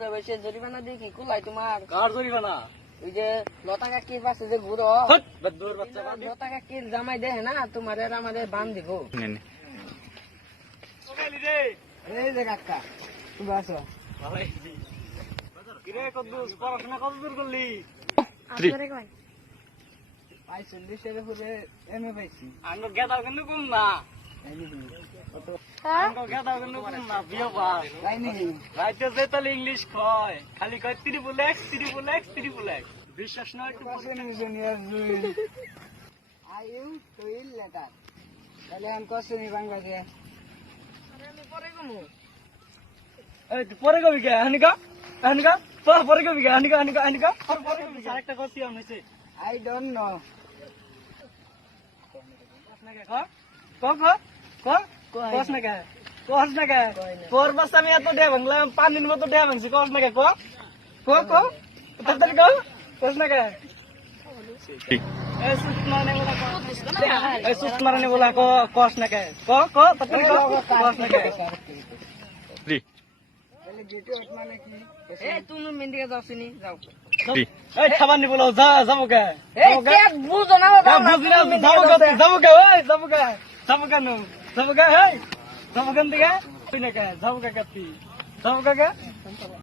পুরো বেশি জরিমানা দিয়ে কি কুলাই তোমার? কার জরিমানা? ওই যে লতা কাকির পাশে যে ঘুরো, হট, বদদুর বাচ্চা বাড়ি। লতা কাকির জামাই দেখে না তোমার আর আমাদের বান দিব। ওখানে রে। এই যে কাকা, তুমি আসো। ভাই। কিরে কদ্দুস পড়াশোনা কত দূর করলি? আই 40 এর উপরে এমএ পাইছি। আঙ্গ গেদাও কিন্তু কম না। তাই নাকি? কত? আঙ্গ গেদাও কিন্তু কম না, বিয়ে পাস। তাই নাকি? রাইতে যে তাহলে ইংলিশ কয়, খালি কয় triple x, triple x, triple x. বিশ্বাস নয় একটু I use toil letter. তাহলে আমি কষ্ট নি বাংলাকে। আমি পরে কমু। এই তুই পরে কবি কে? হানিকা? হানিকা? পরে কবি কে? হানিকা, হানিকা, হানিকা? পরে কবি কে? আরেকটা কষি আনছে। I don't know. কস না কে? কস না কে? কস না কে? তোর বাস আমি এত ডে ভাঙলাম, 5 দিন মতো ডে ভাঙছি, কস না কে? তাড়াতাড়ি কস না কে? সুস্থ মারানে বলা কস না কে? তাড়াতাড়ি কস না কে? তাহলে গেটে ওঠ মানে কি? এ তুমি মেন্দিকে যাও শুনি যাও। এই খাবার নি বলো, যাবো কে? এই কে বুঝো না বাবা। যাবো কে? যাবো কে? যাবো কে? যাবো কেন? যাবো কে? যাবো কেন দিকে? তুই না কে? যাবো কে? যাবো কে?